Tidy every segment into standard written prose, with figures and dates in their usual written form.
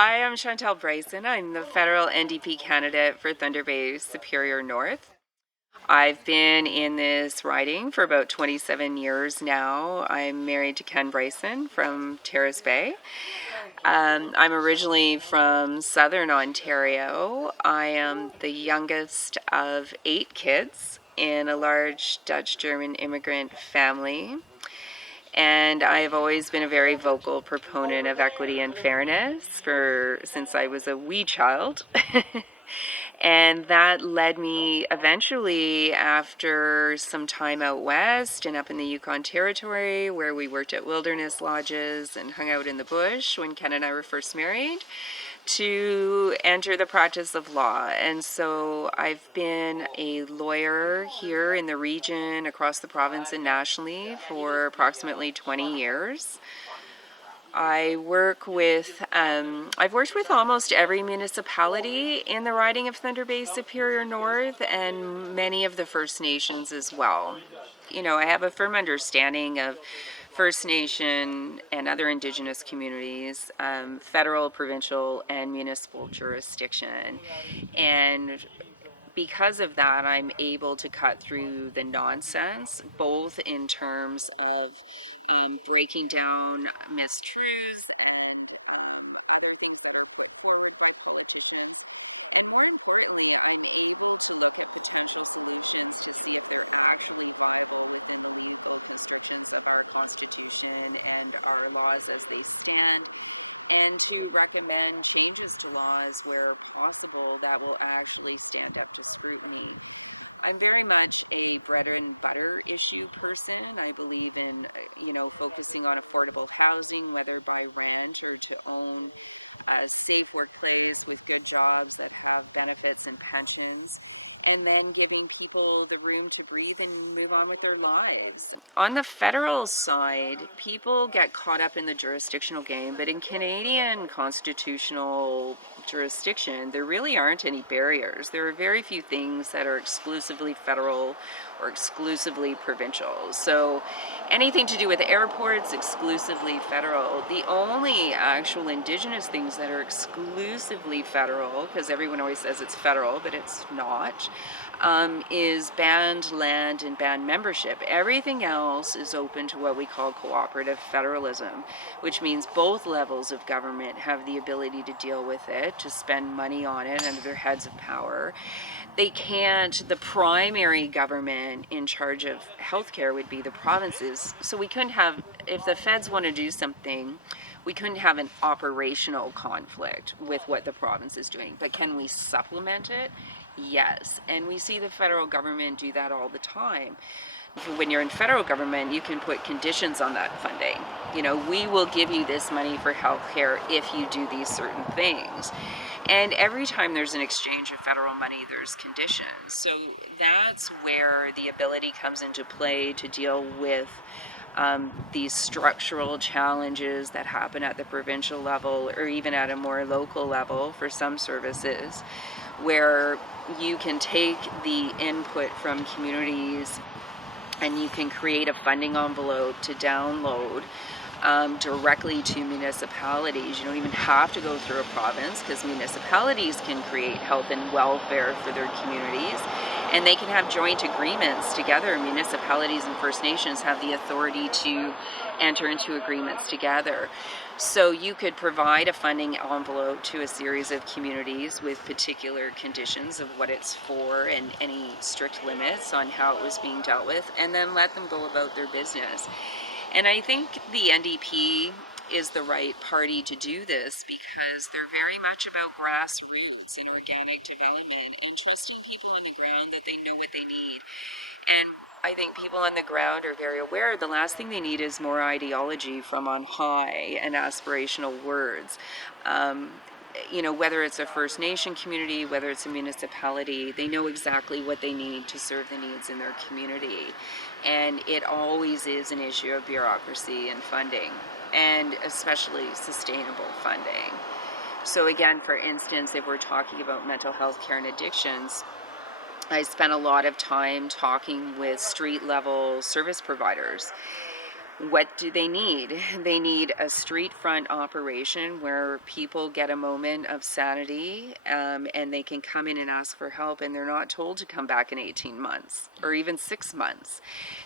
Hi, I'm Chantelle Bryson. I'm the federal NDP candidate for Thunder Bay Superior North. I've been in this riding for about 27 years now. I'm married to Ken Bryson from Terrace Bay. I'm originally from southern Ontario. I am the youngest of 8 kids in a large Dutch-German immigrant family. And I have always been a very vocal proponent of equity and fairness since I was a wee child. And that led me eventually, after some time out west and up in the Yukon Territory, where we worked at wilderness lodges and hung out in the bush when Ken and I were first married, to enter the practice of law. And so I've been a lawyer here in the region, across the province, and nationally for approximately 20 years. I've worked with almost every municipality in the riding of Thunder Bay Superior North and many of the First Nations as well. I have a firm understanding of First Nation and other Indigenous communities, federal, provincial, and municipal jurisdiction. And because of that, I'm able to cut through the nonsense, both in terms of breaking down mistruths and other things that are put forward by politicians. And more importantly, I'm able to look at potential solutions to see if they're actually viable within the legal constrictions of our Constitution and our laws as they stand, and to recommend changes to laws where possible that will actually stand up to scrutiny. I'm very much a bread and butter issue person. I believe in, focusing on affordable housing, whether by rent or to own a safe workplace with good jobs that have benefits and pensions, and then giving people the room to breathe and move on with their lives. On the federal side, people get caught up in the jurisdictional game, but in Canadian constitutional jurisdiction, there really aren't any barriers. There are very few things that are exclusively federal or exclusively provincial. So anything to do with airports, exclusively federal. The only actual Indigenous things that are exclusively federal, because everyone always says it's federal, but it's not, is band land and band membership. Everything else is open to what we call cooperative federalism, which means both levels of government have the ability to deal with it, to spend money on it under their heads of power. They can't, the primary government in charge of healthcare would be the provinces. So we couldn't have, if the feds want to do something, we couldn't have an operational conflict with what the province is doing. But can we supplement it? Yes. And we see the federal government do that all the time. When you're in federal government, you can put conditions on that funding. We will give you this money for healthcare if you do these certain things. And every time there's an exchange of federal money, there's conditions. So that's where the ability comes into play to deal with these structural challenges that happen at the provincial level or even at a more local level for some services, where you can take the input from communities and you can create a funding envelope to download directly to municipalities. You don't even have to go through a province, because municipalities can create health and welfare for their communities, and they can have joint agreements together. Municipalities and First Nations have the authority to enter into agreements together. So you could provide a funding envelope to a series of communities with particular conditions of what it's for and any strict limits on how it was being dealt with, and then let them go about their business. And I think the NDP is the right party to do this, because they're very much about grassroots and organic development and trusting people on the ground that they know what they need. And I think people on the ground are very aware the last thing they need is more ideology from on high and aspirational words. Whether it's a First Nation community, whether it's a municipality, they know exactly what they need to serve the needs in their community. And it always is an issue of bureaucracy and funding, and especially sustainable funding. So again, for instance, if we're talking about mental health care and addictions, I spent a lot of time talking with street level service providers. What do they need? They need a street front operation where people get a moment of sanity, and they can come in and ask for help, and they're not told to come back in 18 months or even 6 months.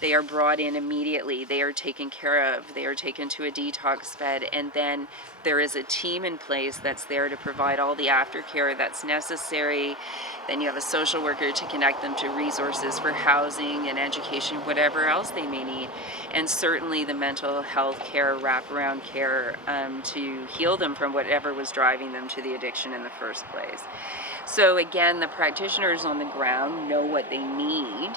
They are brought in immediately. They are taken care of. They are taken to a detox bed, and then there is a team in place that's there to provide all the aftercare that's necessary. Then you have a social worker to connect them to resources for housing and education, whatever else they may need. And certainly the mental health care, wraparound care, to heal them from whatever was driving them to the addiction in the first place. So again, the practitioners on the ground know what they need.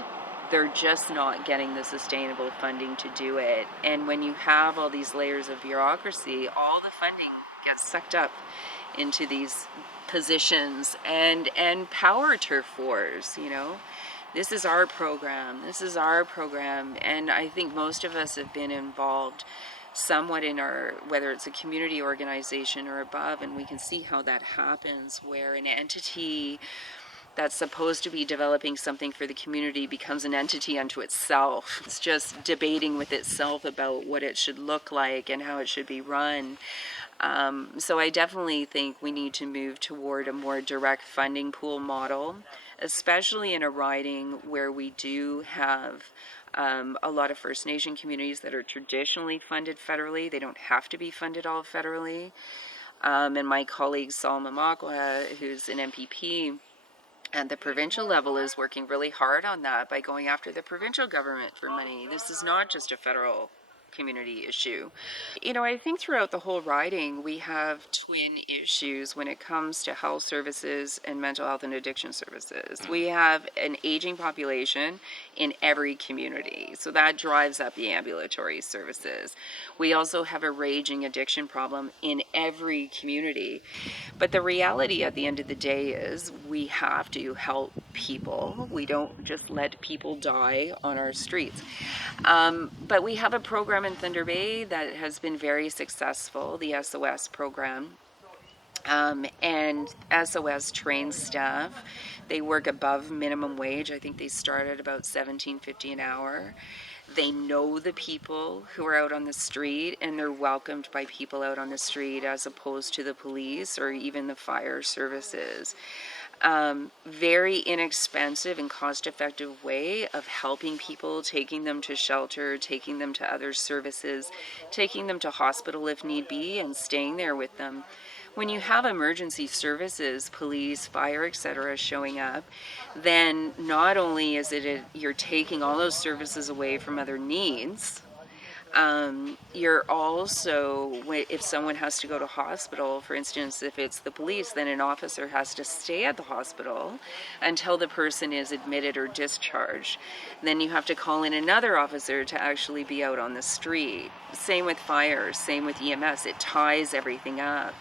They're just not getting the sustainable funding to do it. And when you have all these layers of bureaucracy, all the funding gets sucked up into these positions and power turf wars, you know. This is our program. This is our program. And I think most of us have been involved somewhat in our, whether it's a community organization or above, and we can see how that happens, where an entity that's supposed to be developing something for the community becomes an entity unto itself. It's just debating with itself about what it should look like and how it should be run. So I definitely think we need to move toward a more direct funding pool model, especially in a riding where we do have a lot of First Nation communities that are traditionally funded federally. They don't have to be funded all federally. And my colleague Saul Mamakwa, who's an MPP, at the provincial level, is working really hard on that by going after the provincial government for money. This is not just a federal community issue. You know, I think throughout the whole riding, we have twin issues when it comes to health services and mental health and addiction services. We have an aging population in every community, so that drives up the ambulatory services. We also have a raging addiction problem in every community. But the reality at the end of the day is we have to help people. We don't just let people die on our streets. But we have a program in Thunder Bay that has been very successful, the SOS program. And SOS trains staff. They work above minimum wage. I think they start at about $17.50 an hour. They know the people who are out on the street, and they're welcomed by people out on the street as opposed to the police or even the fire services. Very inexpensive and cost-effective way of helping people, taking them to shelter, taking them to other services, taking them to hospital if need be, and staying there with them. When you have emergency services, police, fire, etc., showing up, then not only is it you're taking all those services away from other needs, you're also, if someone has to go to hospital, for instance, if it's the police, then an officer has to stay at the hospital until the person is admitted or discharged. Then you have to call in another officer to actually be out on the street. Same with fire, same with EMS. It ties everything up.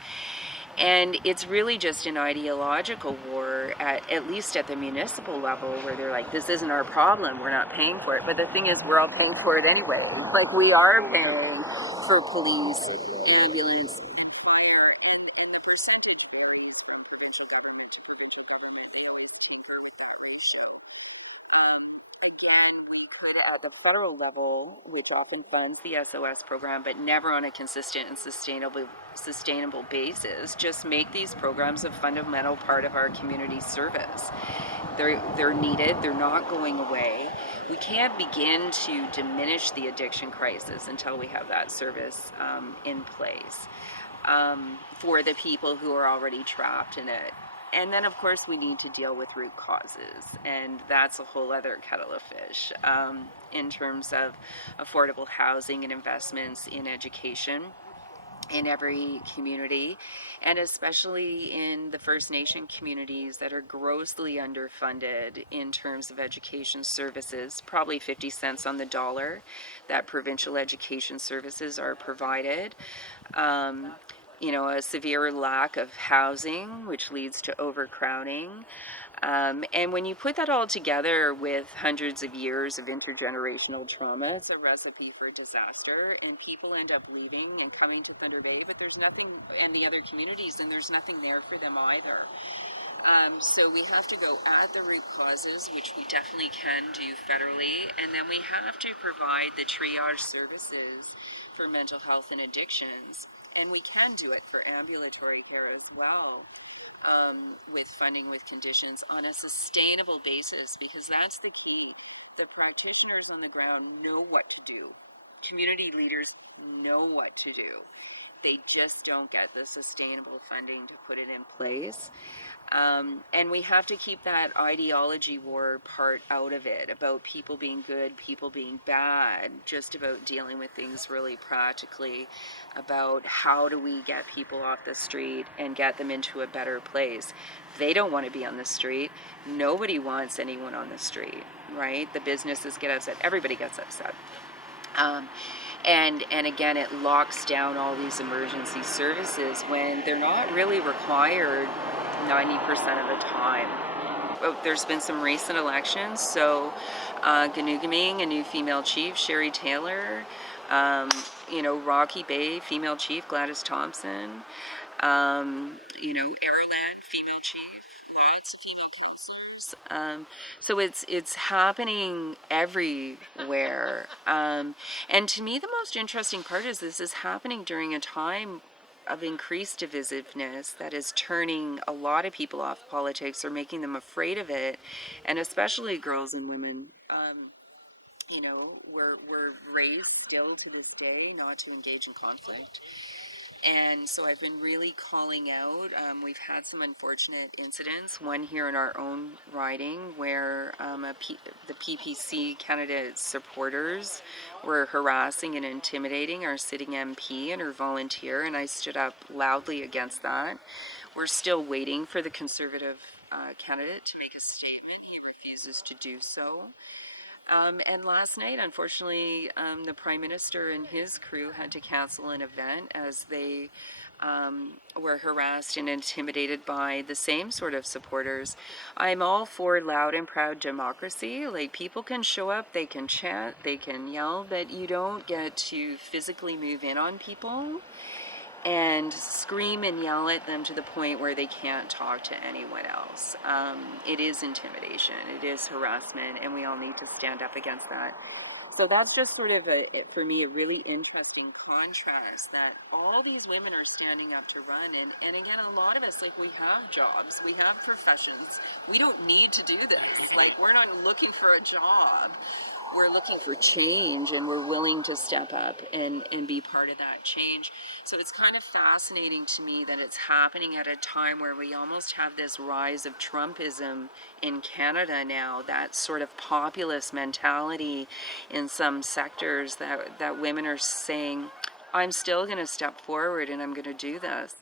And it's really just an ideological war, at least at the municipal level, where they're like, this isn't our problem, we're not paying for it. But the thing is, we're all paying for it anyway. Like, we are paying for police, ambulance, and fire, and the percentage varies from provincial government to provincial government. They always tinker with that ratio. Again, we could, at the federal level, which often funds the SOS program, but never on a consistent and sustainable basis, just make these programs a fundamental part of our community service. They're needed. They're not going away. We can't begin to diminish the addiction crisis until we have that service in place for the people who are already trapped in it. And then, of course, we need to deal with root causes, and that's a whole other kettle of fish in terms of affordable housing and investments in education in every community, and especially in the First Nation communities that are grossly underfunded in terms of education services. Probably 50 cents on the dollar that provincial education services are provided. You know, a severe lack of housing, which leads to overcrowding. And when you put that all together with hundreds of years of intergenerational trauma, it's a recipe for disaster. And people end up leaving and coming to Thunder Bay, but there's nothing, and the other communities, and there's nothing there for them either. So we have to go at the root causes, which we definitely can do federally, and then we have to provide the triage services for mental health and addictions, and we can do it for ambulatory care as well, with funding with conditions on a sustainable basis, because that's the key. The practitioners on the ground know what to do. Community leaders know what to do. They just don't get the sustainable funding to put it in place. And we have to keep that ideology war part out of it, about people being good, people being bad, just about dealing with things really practically, about how do we get people off the street and get them into a better place. They don't want to be on the street. Nobody wants anyone on the street, right? The businesses get upset. Everybody gets upset. Um, and again, it locks down all these emergency services when they're not really required 90% of the time. There's been some recent elections, so Ganoogaming, a new female chief, Sherry Taylor, Rocky Bay, female chief, Gladys Thompson, Arrowland, female chief, lots of female councilors. So it's happening everywhere. And to me, the most interesting part is this is happening during a time of increased divisiveness that is turning a lot of people off politics or making them afraid of it, and especially girls and women. We're raised still to this day not to engage in conflict. And so I've been really calling out. We've had some unfortunate incidents, one here in our own riding where the PPC candidate supporters were harassing and intimidating our sitting MP and her volunteer, and I stood up loudly against that. We're still waiting for the Conservative candidate to make a statement. He refuses to do so. And last night, unfortunately, the Prime Minister and his crew had to cancel an event as they were harassed and intimidated by the same sort of supporters. I'm all for loud and proud democracy. Like, people can show up, they can chant, they can yell, but you don't get to physically move in on people and scream and yell at them to the point where they can't talk to anyone else. It is intimidation, it is harassment, and we all need to stand up against that. So that's just sort of for me, a really interesting contrast that all these women are standing up to run. And again, a lot of us, like, we have jobs, we have professions. We don't need to do this. Like, we're not looking for a job. We're looking for change, and we're willing to step up and be part of that change. So it's kind of fascinating to me that it's happening at a time where we almost have this rise of Trumpism in Canada now, that sort of populist mentality in some sectors that women are saying, I'm still going to step forward and I'm going to do this.